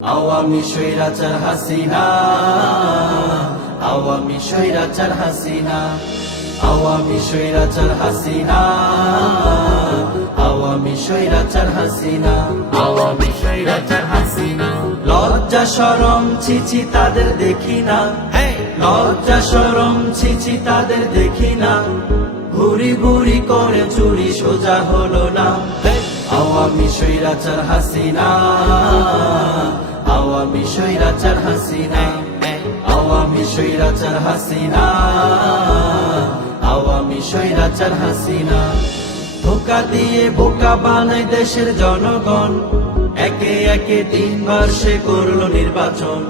আওয়ামী স্বৈরাচার হাসিনা, আওয়ামী স্বৈরাচার হাসিনা, আওয়ামী স্বৈরাচার হাসিনা, আওয়ামী স্বৈরাচার হাসিনা, আওয়ামী স্বৈরাচার হাসিনা। লজ্জা শরম ছিছি তাদের দেখি না, লজ্জা শরম ছিছি তাদের দেখি না, ভুরি ভুরি করে চুরি সোজা হলো না। আওয়ামী স্বৈরাচার হাসিনা, আওয়ামী স্বৈরাচার হাসিনা, আওয়ামী স্বৈরাচার হাসিনা, আওয়ামী স্বৈরাচার হাসিনা। ধোঁকা দিয়ে বোকা বানায় দেশের জনগণ, একে একে 3 বার সে করলো নির্বাচন।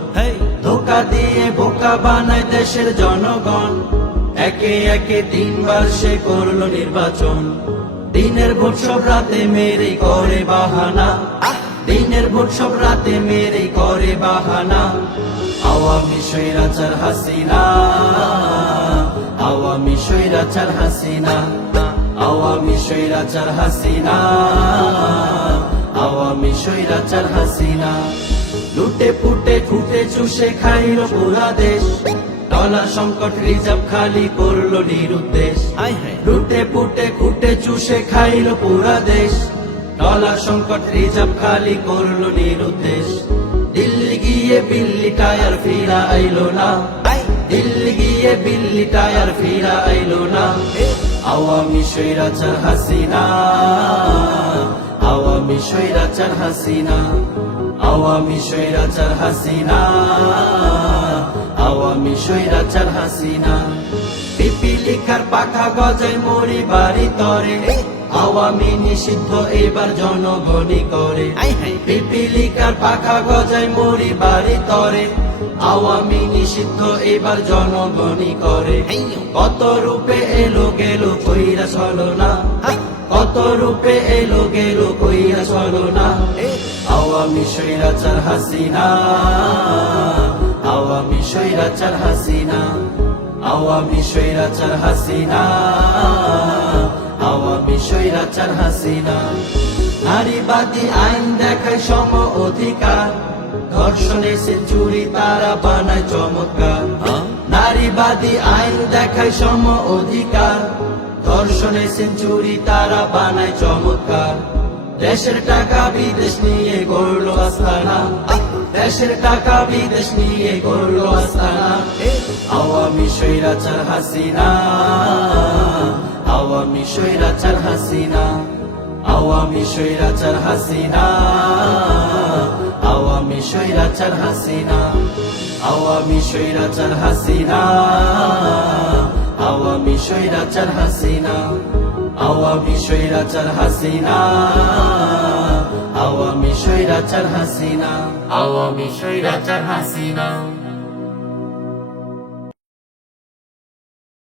ধোঁকা দিয়ে বোকা বানায় দেশের জনগণ, একে একে 3 বার সে করলো নির্বাচন। দিনের ভোট সব রাতে মেরে করে বাহানা, দিনের ভোট সব রাতে মেরে করে বাহানা। আওয়ামী স্বৈরাচার হাসিনা, আওয়ামী স্বৈরাচার হাসিনা, আওয়ামী স্বৈরাচার হাসিনা, আওয়ামী স্বৈরাচার হাসিনা। লুটে পুটে খুঁটে চুষে খাইল পুরা দেশ, ডলার সংকট রিজার্ভ খালি করলো নিরুদ্দেশ। লুটে পুটে খুঁটে চুষে খাইল পুরা দেশ, ডলার সংকট রিজার্ভ খালি করলো নিরুদ্দেশ। দিল্লি গিয়ে বিল্লি টায়ার ফিরা আইলো না, দিল্লি গিয়ে বিল্লি টায়ার ফিরা আইলো না। আওয়ামী স্বৈরাচার হাসিনা, আওয়ামী স্বৈরাচার হাসিনা, আওয়ামী স্বৈরাচার হাসিনা, আওয়ামী স্বৈরাচার হাসিনা। পিপিলিকার পাখা গজায় মরি বাড়ি তরে, আওয়ামী নিষিদ্ধ এবার জনগণই করে। পিপিলিকার পাখা গজায় মরি বাড়ি তরে, আওয়ামী নিষিদ্ধ এবার জনগণই করে। কত রূপে এলো গেল কইরা চলো না, কত রূপে এলো গেল কইরা চলো না। আওয়ামী স্বৈরাচার হাসিনা, আওয়ামী স্বৈরাচার হাসিনা, আওয়ামী স্বৈরাচার হাসিনা, আওয়ামী স্বৈরাচার হাসিনা। নারীবাদী আইন দেখায় সম অধিকার, ধর্ষণে সেঞ্চুরি তারা বানায় চমৎকার। নারীবাদী আইন দেখায় সম অধিকার, ধর্ষণে সেঞ্চুরি তারা বানায় চমৎকার। দেশের টাকা বিদেশ নিয়ে গড়লো আস্তানা, দেশের টাকা বিদেশ নিয়ে গড়লো আস্তানা। আওয়ামী স্বৈরাচার হাসিনা, আওয়ামী স্বৈরাচার হাসিনা, আওয়ামী স্বৈরাচার হাসিনা, আওয়ামী স্বৈরাচার হাসিনা, আওয়ামী স্বৈরাচার হাসিনা, আওয়ামী স্বৈরাচার হাসিনা, আওয়ামী স্বৈরাচার হাসিনা, আওয়ামী স্বৈরাচার হাসিনা, আওয়ামী স্বৈরাচার হাসিনা।